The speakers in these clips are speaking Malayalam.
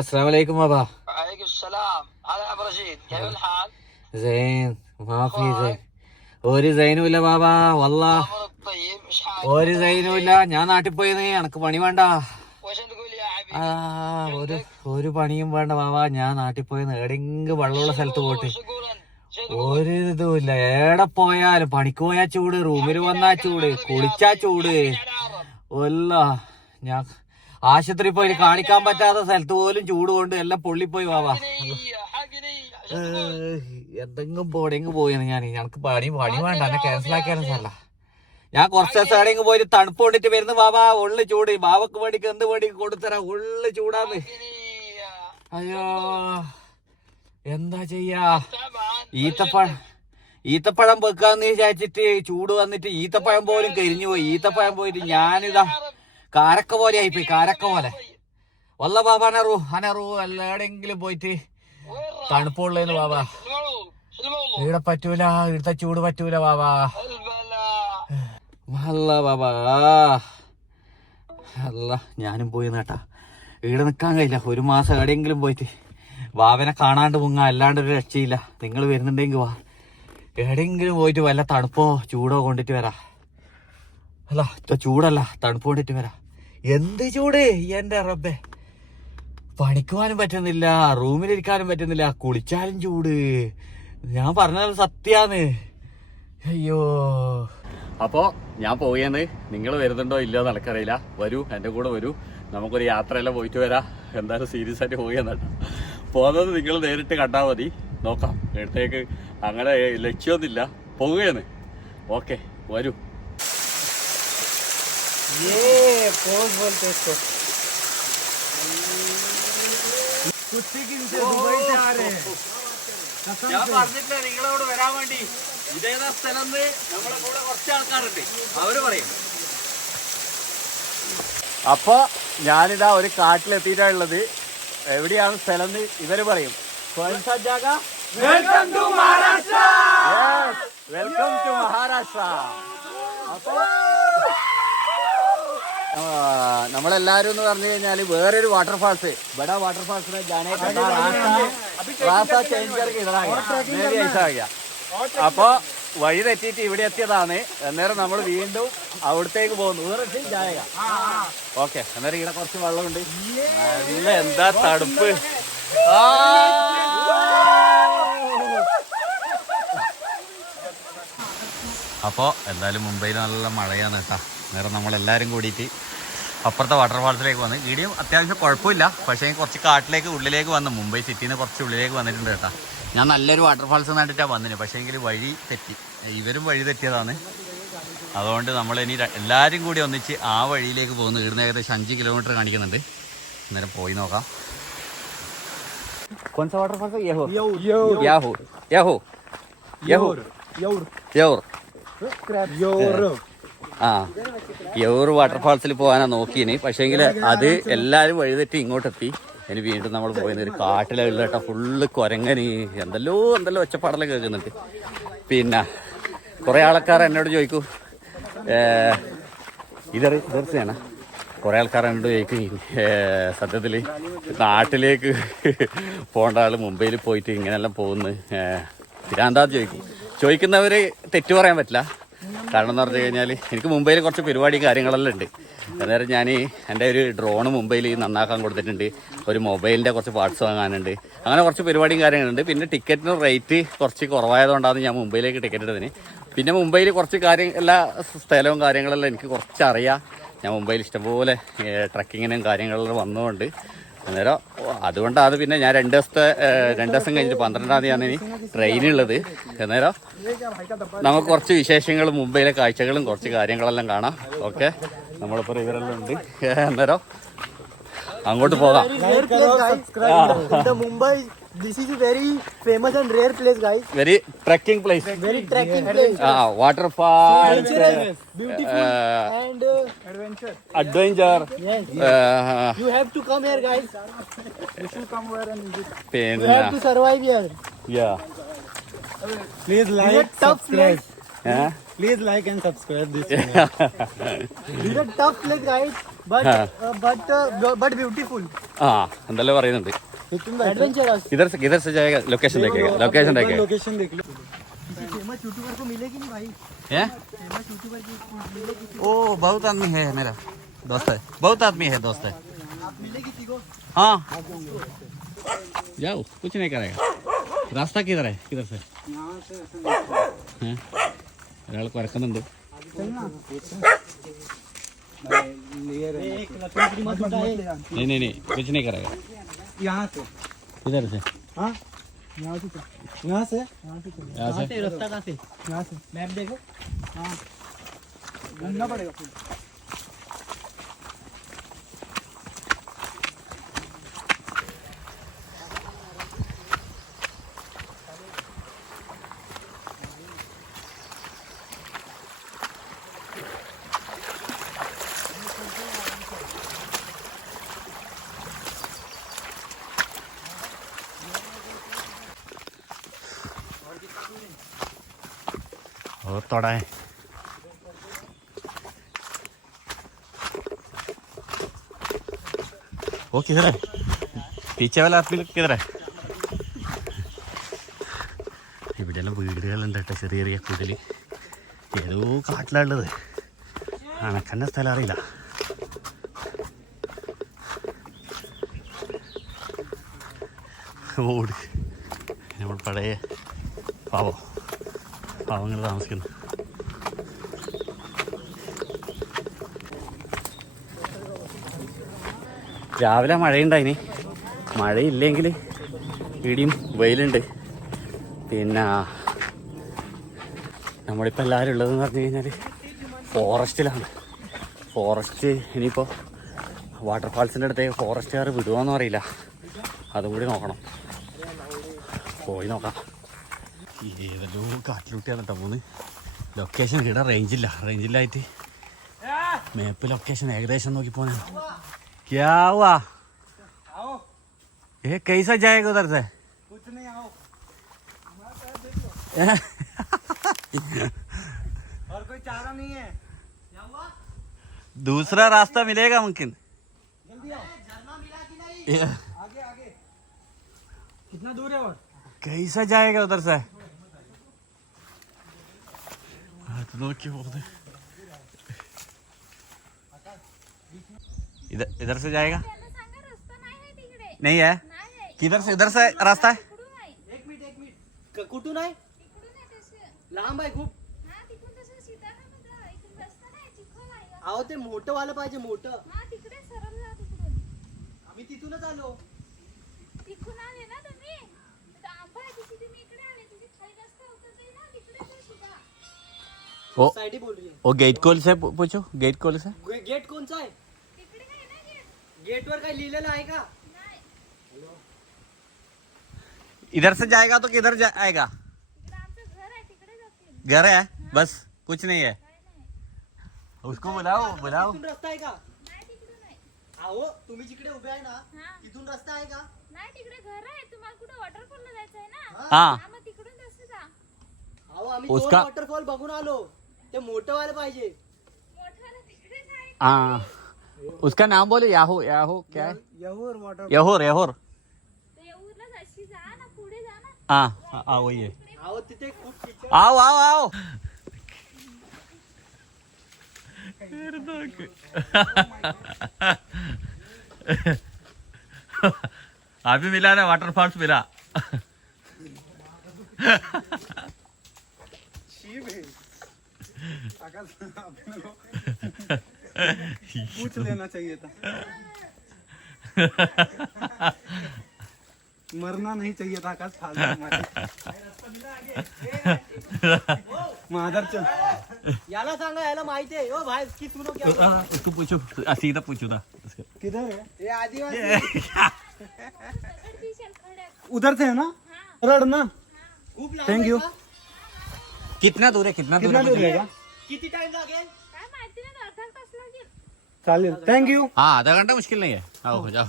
السلام عليكم بابا عليكم السلام هلا ابو رشيد كيف الحال؟ زين ما في زين ഒരു സൈനും ഇല്ല ബാബ വല്ല امر الطيب ايش حالك؟ ഒരു സൈനും ഇല്ല ഞാൻ നാട്ടിൽ പോയിന്ന് എനക്ക് പണി വേണ്ട وش تقول يا ആ حبيبي؟ ഒരു ഒരു പണിയും വേണ്ട ബാബ ഞാൻ നാട്ടിൽ പോയിന്ന് എവിടെയെങ്കിലും വെള്ളമുള്ള സ്ഥലത്ത് പോയിട്ട് شو تقول انت؟ شو تقول؟ ഒരു ഇതും ഇല്ല എവിടെ പോയാലും പണിക്ക് പോയാ ചൂട് റൂമിൽ വന്നാ ചൂട് കുളിച്ചാ ചൂട് على عرب ഒല്ല ഞാൻ ആശുപത്രി പോയി കാണിക്കാൻ പറ്റാത്ത സ്ഥലത്ത് പോലും ചൂട് കൊണ്ട് എല്ലാം പൊള്ളിപ്പോയി വാവാ എന്തെങ്കിലും പോടെങ്കിൽ പോയി ഞാൻ ഞങ്ങൾക്ക് പണി പണി വേണ്ട. എന്നെ ക്യാൻസൽ ആക്കാനും സ്ഥല ഞാൻ കുറച്ച് ദിവസം എവിടെയെങ്കിലും പോയി തണുപ്പ് കൊണ്ടിട്ട് വരുന്നു. ബാബാ ഉള്ളു ചൂട്. ബാബക്ക് വേണ്ടിക്ക് എന്ത് വേണ്ടി കൊടുത്തരാ? ഉള്ളു ചൂടാന്ന്. അയ്യോ എന്താ ചെയ്യാ? ഈത്തപ്പഴം ഈത്തപ്പഴം വെക്കാന്ന് വിചാരിച്ചിട്ട് ചൂട് വന്നിട്ട് ഈത്തപ്പഴം പോലും കരിഞ്ഞു പോയി. ഈത്തപ്പഴം പോയിട്ട് ഞാനിതാ കാരക്ക പോലെ ആയിപ്പോയി കാരക്ക പോലെ. വല്ല ബാബ അനറു അനറു എല്ലാടെങ്കിലും പോയിട്ട് തണുപ്പുള്ളേന്ന് ബാബ. ഇവിടെ പറ്റൂല ഇവിടുത്തെ ചൂട് പറ്റൂല ബാബ. വല്ല ബാബ. അല്ല ഞാനും പോയി നേട്ടാ ഇവിടെ നിൽക്കാൻ കഴിയില്ല ഒരു മാസം എവിടെയെങ്കിലും പോയിട്ട് ബാബനെ കാണാണ്ട് മുങ്ങാ അല്ലാണ്ട് ഒരു രക്ഷയില്ല. നിങ്ങൾ വരുന്നുണ്ടെങ്കിൽ വാ. എവിടെയെങ്കിലും പോയിട്ട് വല്ല തണുപ്പോ ചൂടോ കൊണ്ടിട്ട് വരാം. അല്ല ചൂടല്ല തണുപ്പ് കൊണ്ടിട്ട് വരാം. എന്ത് ചൂട്? എന്റെ റബ്ബേ. പണിക്കുവാനും പറ്റുന്നില്ല റൂമിലിരിക്കാനും പറ്റുന്നില്ല കുളിച്ചാലും ചൂട്. ഞാൻ പറഞ്ഞത് സത്യാന്ന്. അയ്യോ. അപ്പോ ഞാൻ പോയെന്ന്. നിങ്ങൾ വരുന്നുണ്ടോ ഇല്ലയോ നടക്കറിയില്ല വരൂ എന്റെ കൂടെ വരൂ. നമുക്കൊരു യാത്രയെല്ലാം പോയിട്ട് വരാം. എന്തായാലും സീരിയസ് ആയിട്ട് പോയെന്നട്ടോ പോകുന്നത് നിങ്ങൾ നേരിട്ട് കണ്ടാൽ മതി. നോക്കാം. എടുത്തേക്ക് അങ്ങനെ ലക്ഷ്യമൊന്നുമില്ല. പോവുകയാണ് ഓക്കെ വരൂ. ഞാൻ പറഞ്ഞിട്ടില്ല നിങ്ങളോട് വരാൻ വേണ്ടി. ഇതേതാ സ്ഥലം നമ്മളെ കൂടെ കുറച്ച് ആൾക്കാരുണ്ട്. അവർ പറയും. അപ്പൊ ഞാനിതാ ഒരു കാട്ടിലെത്തിയിട്ടുള്ളത് എവിടെയാണ് സ്ഥലം എന്ന് ഇവർ പറയും. Welcome to Maharashtra welcome to Maharashtra അപ്പൊ നമ്മളെല്ലാരും എന്ന് പറഞ്ഞു കഴിഞ്ഞാൽ വേറൊരു വാട്ടർഫാൾസ് ഇവിടെ വാട്ടർഫാൾസ് അപ്പൊ വഴി തെറ്റിയിട്ട് ഇവിടെ എത്തിയതാണ്. അന്നേരം നമ്മൾ വീണ്ടും അവിടത്തേക്ക് പോകുന്നു. ഓക്കെ അന്നേരം ഇവിടെ കുറച്ച് വെള്ളമുണ്ട്. നല്ല എന്താ തടുപ്പ് അപ്പോ എന്തായാലും മുംബൈയിൽ നല്ല മഴയാണ് കേട്ടോ. അന്നേരം നമ്മളെല്ലാവരും കൂടിയിട്ട് അപ്പുറത്തെ വാട്ടർഫാൾസിലേക്ക് വന്ന് ഇടിയും അത്യാവശ്യം കുഴപ്പമില്ല പക്ഷേ കുറച്ച് കാട്ടിലേക്ക് ഉള്ളിലേക്ക് വന്ന് മുംബൈ സിറ്റിയിൽ നിന്ന് കുറച്ച് ഉള്ളിലേക്ക് വന്നിട്ടുണ്ട് കേട്ടോ ഞാൻ നല്ലൊരു വാട്ടർഫാൾസ് കണ്ടിട്ടാണ് വന്നിന് പക്ഷേ എങ്കിൽ വഴി തെറ്റി ഇവരും വഴി തെറ്റിയതാണ് അതുകൊണ്ട് നമ്മൾ ഇനി എല്ലാവരും കൂടി ഒന്നിച്ച് ആ വഴിയിലേക്ക് പോകുന്നു ഇവിടുന്ന് ഏകദേശം അഞ്ച് കിലോമീറ്റർ കാണിക്കുന്നുണ്ട് അന്നേരം പോയി നോക്കാം യഹോ യൗർ ആ യൗർ വാട്ടർഫാൾസിൽ പോകാനാ നോക്കിയിന്. പക്ഷേങ്കിൽ അത് എല്ലാവരും വഴിതെറ്റി ഇങ്ങോട്ടെത്തി. ഇനി വീണ്ടും നമ്മൾ പോയിരുന്ന ഒരു കാട്ടിലുള്ള കേട്ടോ ഫുള്ള് കുരങ്ങന്. എന്തല്ലോ എന്തല്ലോ ഒച്ചപ്പാടല്ലേ കേൾക്കുന്നുണ്ട്. പിന്നെ കുറേ ആൾക്കാർ എന്നോട് ചോദിക്കൂ ഇതറി തീർച്ചയാണ് കുറേ ആൾക്കാർ എന്നോട് ചോദിക്കും സത്യത്തിൽ നാട്ടിലേക്ക് പോകേണ്ട ആൾ മുംബൈയിൽ പോയിട്ട് ഇങ്ങനെയെല്ലാം പോകുന്നു. തിരാന്താ ചോദിക്കും. ചോദിക്കുന്നവർ തെറ്റു പറയാൻ പറ്റില്ല. കാരണം എന്ന് പറഞ്ഞു കഴിഞ്ഞാൽ എനിക്ക് മുംബൈയിൽ കുറച്ച് പരിപാടി കാര്യങ്ങളെല്ലാം ഉണ്ട്. അന്നേരം ഞാൻ എന്റെ ഒരു ഡ്രോണ് മുംബൈയിൽ നന്നാക്കാൻ കൊടുത്തിട്ടുണ്ട്. ഒരു മൊബൈലിന്റെ കുറച്ച് പാർട്സ് വാങ്ങാനുണ്ട്. അങ്ങനെ കുറച്ച് പരിപാടിയും കാര്യങ്ങളുണ്ട്. പിന്നെ ടിക്കറ്റിന് റേറ്റ് കുറച്ച് കുറവായതുകൊണ്ടാണ് ഞാൻ മുംബൈയിലേക്ക് ടിക്കറ്റ് എടുത്തതിന് പിന്നെ മുംബൈയിൽ കുറച്ച് കാര്യം എല്ലാ സ്ഥലവും കാര്യങ്ങളെല്ലാം എനിക്ക് കുറച്ചറിയാം. ഞാൻ മുംബൈയിൽ ഇഷ്ടംപോലെ ട്രക്കിങ്ങിനും കാര്യങ്ങളിലും വന്നതുകൊണ്ട് അന്നേരം അതുകൊണ്ടാണ് പിന്നെ ഞാൻ രണ്ട് ദിവസത്തെ രണ്ട് ദിവസം കഴിഞ്ഞിട്ട് പന്ത്രണ്ടാം തീയതിയാണ് ഇനി ട്രെയിൻ ഉള്ളത്. അന്നേരം നമുക്ക് കുറച്ച് വിശേഷങ്ങൾ മുംബൈയിലെ കാഴ്ചകളും കുറച്ച് കാര്യങ്ങളെല്ലാം കാണാം. ഓക്കെ നമ്മളിപ്പോൾ ഇവരെല്ലാം ഉണ്ട്. അന്നേരം അങ്ങോട്ട് പോകാം rare place, guys. In the Mumbai, this is a very famous and rare place, guys. Very trekking place Very trekking place. ആ waterfall Beautiful and uh, adventure. Adventure Yes. You have to come here, guys. You should come here and visit. You പിന്നെ have to survive here. Yeah Please It's a like, tough place. please like and subscribe this channel. It's a tough place, guys. but हाँ. uh, but uh, but beautiful. ആ എന്തെല്ലാം പറയുന്നുണ്ട് Adventurous. इधर से किधर से जाएगा लोकेशन देखेगा लोकेशन देखेगा लोकेशन देख लो किसी फेमस यूट्यूबर को मिलेगी नहीं भाई हैं फेमस यूट्यूबर की मिलेगी ओ बहुत आदमी है मेरा दोस्त है बहुत आदमी है दोस्त है आप मिले किसी को हाँ जाओ कुछ नहीं करेगा रास्ता किधर है किधर से हैं? ഒരാൾ नहीं नहीं नहीं कुछ नहीं करेगा। यहाँ से। किधर से। हाँ? यहाँ से यहाँ से? यहाँ से। से रास्ता कहाँ से? यहाँ से। मैप देखो। हाँ। घूमना पड़ेगा फिर और थोड़ा है वो किधर है पीछे वाला आदमी लोग किधर है ഇവിടെയെല്ലാം വീടുകളുണ്ട് കേട്ടോ ചെറിയ ചെറിയ കുതിൽ ഏതോ കാട്ടിലുള്ളത് അനക്കന്നെ സ്ഥലം അറിയില്ല ഓട് നമ്മൾ പഴയ പാവോ പാവങ്ങൾ താമസിക്കുന്നു. രാവിലെ മഴയുണ്ടായിനി. മഴയില്ലെങ്കിൽ ഇടിയും വെയിലുണ്ട്. പിന്നെ നമ്മളിപ്പോൾ എല്ലാവരും ഉള്ളതെന്ന് പറഞ്ഞു കഴിഞ്ഞാൽ ഫോറസ്റ്റിലാണ്. ഫോറസ്റ്റ് ഇനിയിപ്പോൾ വാട്ടർഫാൾസിന്റെ അടുത്തേക്ക് ഫോറസ്റ്റുകാർ വിടുമോയെന്നും അറിയില്ല അതും കൂടി നോക്കണം. പോയി നോക്കാം. ഏതല്ലോ കാട്ടിലൂട്ടിയാണ് കേട്ടോ മൂന്ന് ലൊക്കേഷൻ ഇവിടെ റേഞ്ചില്ല റേഞ്ചില്ലായിട്ട് മാപ്പ് ലൊക്കേഷൻ ഏകദേശം നോക്കി പോനെ क्या हुआ आओ ये कैसा जाएगा उधर से कुछ नहीं आओ और कोई चारा नहीं है दूसरा रास्ता मिलेगा मुमकिन जल्दी आओ ये आगे आगे कितना दूर है और कैसा जाएगा उधर से Одинокие воды. इधर इधर से जाएगा नहीं है किधर से इधर से रास्ता है एक मिनिट एक मिनिट क- कुठून आहे लांब आहे खूप अहो ते मोठं वालं पाहिजे मोठं आम्ही तिथूनच आलो वो साइड बोल रही है। वो गेट कॉल से पू- पूछो गेट कॉल से। गे- गेट कोणचा आहे तिकडे काय ना गेट गेटवर काय लिहिलेलं आहे का इधर से जाएगा तो किधर जाएगा घर आहे तिकडे जातील है बस कुछ नहीं है। उसको बुलाओ बुलाओ। तिथून रस्ता आहे का अहो तुम्ही जिकडे उभे आहे ना। हा। तिथून रस्ता आहे का नाही तिकडे घर आहे तुम्हाला कुठे वॉटरफॉलला जायचं आहे ना? हाँ। हा अहो आम्ही उसका- दोन वॉटरफॉल बघून आलो। ते मोठं वाला पाहिजे. हाँ। उसका नाम बोले याहो याहो क्या है? यहूर वाटर यहोर हाँ, हाँ, आओ ये आओ आओ आओ अभी मिला ना वाटर फॉल्स मिला। पूछ लेना चाहिए था। मरना नहीं चाहिए था आकाश माधर चल। याला सांगा याला माहिती आहे. ओ भाई की सुनो क्या हाँ, उसको पूछो सीधा पूछो था किधर है? हे आदिवासी। उधर से है ना? रड ना खूप लांब कितना दूर है कितना दूर कितना दूर आहे का टाइम लागेल काय माहिती आधा घंटा मुश्किल नाही आहे हो। जाओ।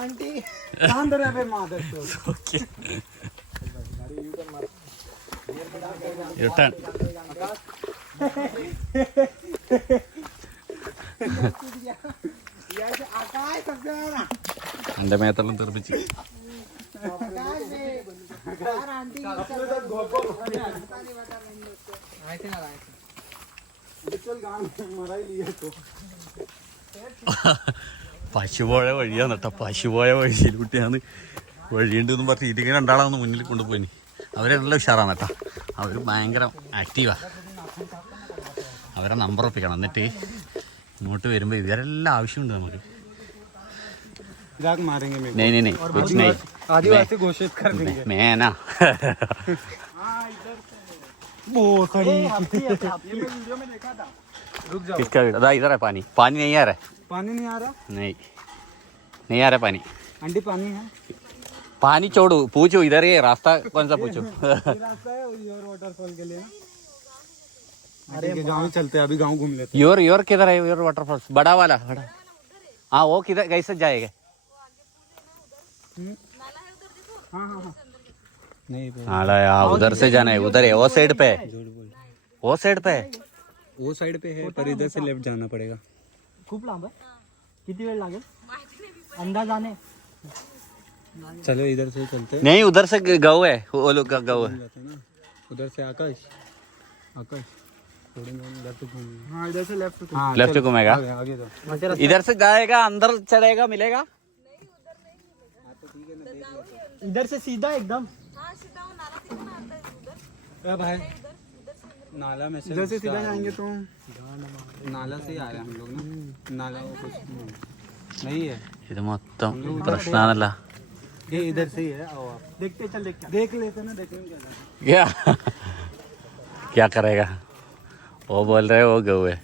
आंटी कहाँ दर है मादर में आता तो പശുപോയ വഴിയാണ് കേട്ടോ. പശുപോയ വഴി വഴിയുണ്ട് എന്ന് പറഞ്ഞ് ഇതിങ്ങനെ രണ്ടാളാണ് മുന്നിൽ കൊണ്ടുപോയി. അവരെ നല്ല ഉഷാറാണ് കേട്ടോ. അവർ ഭയങ്കര ആക്റ്റീവാ അവരെ നമ്പർ ഒപ്പിക്കണം. എന്നിട്ട് ഇങ്ങോട്ട് വരുമ്പോൾ ഇവരെല്ലാം ആവശ്യമുണ്ട് നമുക്ക്. जाग मारेंगे मेरे नहीं नहीं नहीं कुछ नहीं। आदिवासी घोषित कर देंगे। मैं ना। रुक जाओ। किसका वीडियो इधर है पानी। पानी नहीं आ रहा पानी नहीं आ रहा? नहीं। नहीं आ रहा पानी। आंटी पानी है? पानी छोड़ो पूछो इधर ही रास्ता कौन सा पूछो? रास्ता है योर वाटरफॉल के लिए ना। अरे गाँव चलते हैं अभी गाँव घूम लेते योर योर किधर है योर वाटरफॉल्स बड़ा वाला बड़ा। हाँ वो किधर कैसे जाएगा? हैं हाँ हाँ हाँ नाला हाँ उधर से जाना है उधर है वो साइड पे वो साइड पे वो साइड पे है पर इधर से लेफ़्ट जाना पड़ेगा। खूप लांब आहे किती वेळ लागेल अंदाजाने चलो इधर से चलते हैं। नहीं उधर से गाँव है वो लोग का गाँव है। जाते हैं ना। उधर से आकाश। आकाश। थोड़ी लेफ़्ट घूम हाँ। इधर से लेफ़्ट हाँ लेफ़्ट घूमेगा। आगे आगे तो इधर से जाएगा अंदर चलेगा मिलेगा। इधर से सीधा एकदम। सीधा नाला है नाला में से इधर से सीधा जाएँगे तो। नाला से ही आ रहे हम लोग ना। नाला वो कुछ नहीं है। ಇದು ಮೊತ್ತ ಪ್ರಶ್ನಾನಲ್ಲ ये इधर से ही है आओ आप। देखते चल देख देख लेते ना देखेंगे क्या क्या? क्या करेगा? वो बोल रहे हो गए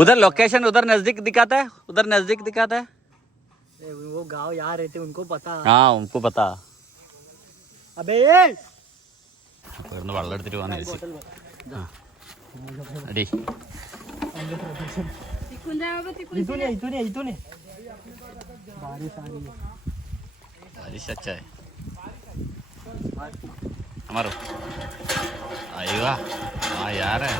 उधर लोकेशन उधर नज़दीक दिखाता है? उधर नज़दीक दिखाता है? वो गांव यहाँ रहते उनको पता हाँ उनको पता अबे ഇവിടുന്ന് വെള്ളം എടുത്തിട്ട് പോകാൻ വിചാരിച്ചു ആ. അടി तिकून जा बाबा तिकून इथून ये इथून ये इथून ये बारिश आ रही है बारिश अच्छा है हमारो आएगा हाँ यार है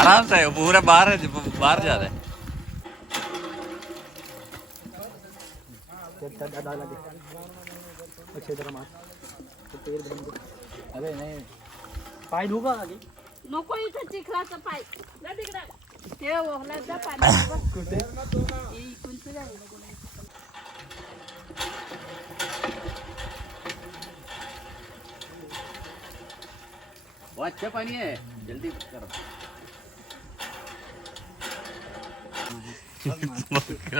आराम से पूरे बाहर बाहर जा रहे हैं। अच्छे मार। तो पैर बंद पाय नको इथं चिखलाचा पाय जा तिकडं ते ओहल्यात जा पाणी कुठे इकूनच जा वो अच्छा पानी है। जल्दी करो।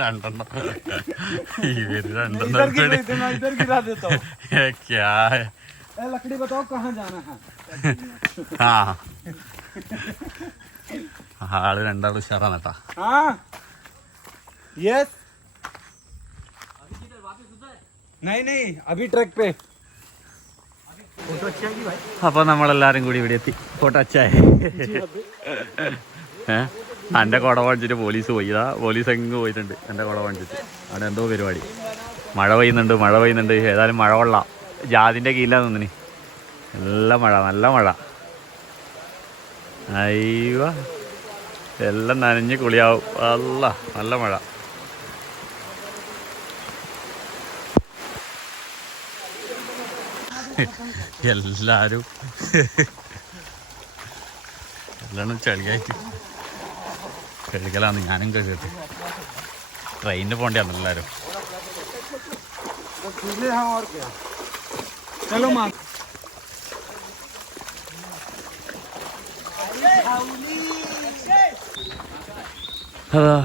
രണ്ടെണ്ണം ഇവര് രണ്ടെണ്ണം കൂടി मैं इधर गिरा देता हूँ क्या है ए, लकड़ी बताओ कहाँ जाना है ആ ആള് രണ്ടാളും ഉഷാറാണ് കേട്ടാ हाँ यस नहीं नहीं अभी ट्रैक पे फोटो अच्छी आएगी भाई അപ്പൊ നമ്മളെല്ലാരും കൂടി ഇവിടെ എത്തി ഫോട്ടോ അച്ചായ ഏഹ് എന്റെ കുട വാങ്ങിച്ചിട്ട് പോലീസ് പോയി. ഇതാ പോലീസ് എങ്ങ് പോയിട്ടുണ്ട്. എന്റെ കുട വാങ്ങിച്ചിട്ട് അവിടെ എന്തോ പരിപാടി. മഴ പെയ്യുന്നുണ്ട് മഴ പെയ്യുന്നുണ്ട്. ഏതായാലും മഴ കൊള്ളാം. ജാതിന്റെ കീഴിലാണ് നിന്നിന്. നല്ല മഴ നല്ല മഴ. അയ്യോ. എല്ലാം നനഞ്ഞ് കുളിയാവും. അല്ല നല്ല മഴ. എല്ലാരും. എല്ലാം ചളിയായിട്ട്. കേൾക്കലാന്ന് ഞാനും കേട്ടു ട്രെയിനിന് പോകേണ്ടതാണ് എല്ലാവരും അതാ.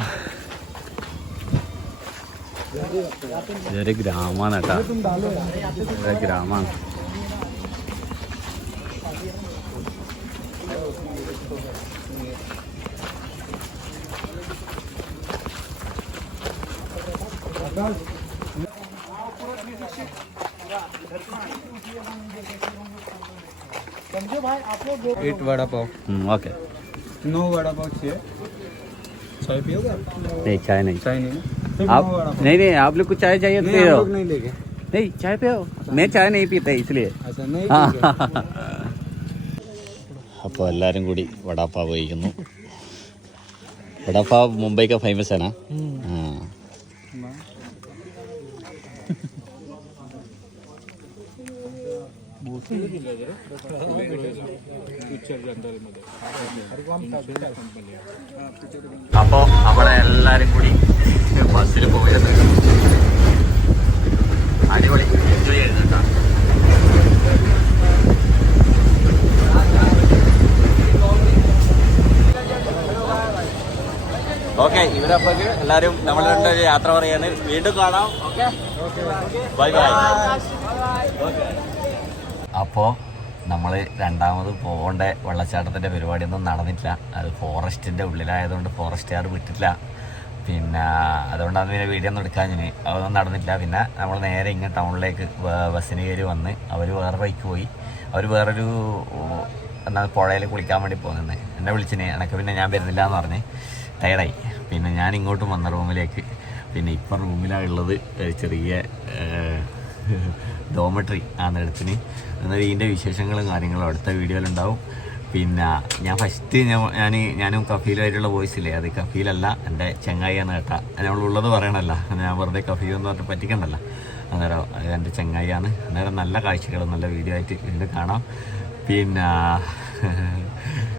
ഇതൊരു ഗ്രാമമാണ് കേട്ടോ. ഇതൊരു ഗ്രാമമാണ്. समझो भाई आप लोग दो एट वड़ा पाव ഓക്കെ नौ वड़ा पाव चाहिए चाय पियोगे आप? नहीं चाय नहीं चाय नहीं ना? सिर्फ आप नौ वड़ा पाव नहीं नहीं आप लोग को चाय चाहिए तो नहीं हम पियो लोग नहीं लेंगे नहीं चाय पियो मैं चाय नहीं पीता इसलिए अच्छा नहीं ആ पीओगे? അപ്പോൾ എല്ലാവരും കൂടി വടാപ്പാവ് കഴിക്കുന്നു वडापाव मुंबई का फेमस है ना അവിടെ അപ്പോൾ നമ്മളെല്ലാരും കൂടി ബസ്സിൽ പോയത് അടിപൊളി. എൻജോയ് ചെയ്യുന്നു കേട്ടോ. ഓക്കെ എല്ലാരും നമ്മൾ രണ്ടൊരു യാത്ര പറയാണ് വീണ്ടും കാണാം. ഓക്കെ ബൈ ബൈ അപ്പോൾ നമ്മൾ രണ്ടാമത് പോകേണ്ട. വെള്ളച്ചാട്ടത്തിന്റെ പരിപാടിയൊന്നും നടന്നിട്ടില്ല. അത് ഫോറസ്റ്റിന്റെ ഉള്ളിലായതുകൊണ്ട് ഫോറസ്റ്റുകാർ വിട്ടിട്ടില്ല. പിന്നെ അതുകൊണ്ടാണ് പിന്നെ വീഡിയോ ഒന്നും എടുക്കാൻ ഞാൻ അതൊന്നും നടന്നിട്ടില്ല. പിന്നെ നമ്മൾ നേരെ ഇങ്ങനെ ടൗണിലേക്ക് ബസ്സിന് കയറി വന്ന് അവർ വേറെ ബൈക്ക് പോയി. അവർ വേറൊരു എന്നാൽ പുഴയിൽ കുളിക്കാൻ വേണ്ടി പോകുന്നത് എന്നെ വിളിച്ചിന്. എനിക്ക് പിന്നെ ഞാൻ വരുന്നില്ല എന്ന് പറഞ്ഞ് ടയർഡായി പിന്നെ ഞാൻ ഇങ്ങോട്ടും വന്ന റൂമിലേക്ക് പിന്നെ ഇപ്പം റൂമിലാണ് ഉള്ളത് ചെറിയ ഡോമട്രി ആ നിലത്തിന് എന്നാൽ ഇതിന്റെ വിശേഷങ്ങളും കാര്യങ്ങളും അടുത്ത വീഡിയോയിലുണ്ടാവും. പിന്നെ ഞാൻ ഫസ്റ്റ് ഞാൻ ഞാൻ ഞാനും കഫീലായിട്ടുള്ള വോയിസ് ഇല്ലേ? അത് കഫീലല്ല എന്റെ ചെങ്ങായിയാണ് കേട്ടാ. നമ്മളുള്ളത് പറയണല്ല. ഞാൻ വെറുതെ കഫീ എന്ന് പറഞ്ഞിട്ട് പറ്റിക്കണ്ടല്ല. അന്നേരം എന്റെ ചെങ്ങായിയാണ്. അന്നേരം നല്ല കാഴ്ചകൾ നല്ല വീഡിയോ ആയിട്ട് വീണ്ടും കാണാം. പിന്നെ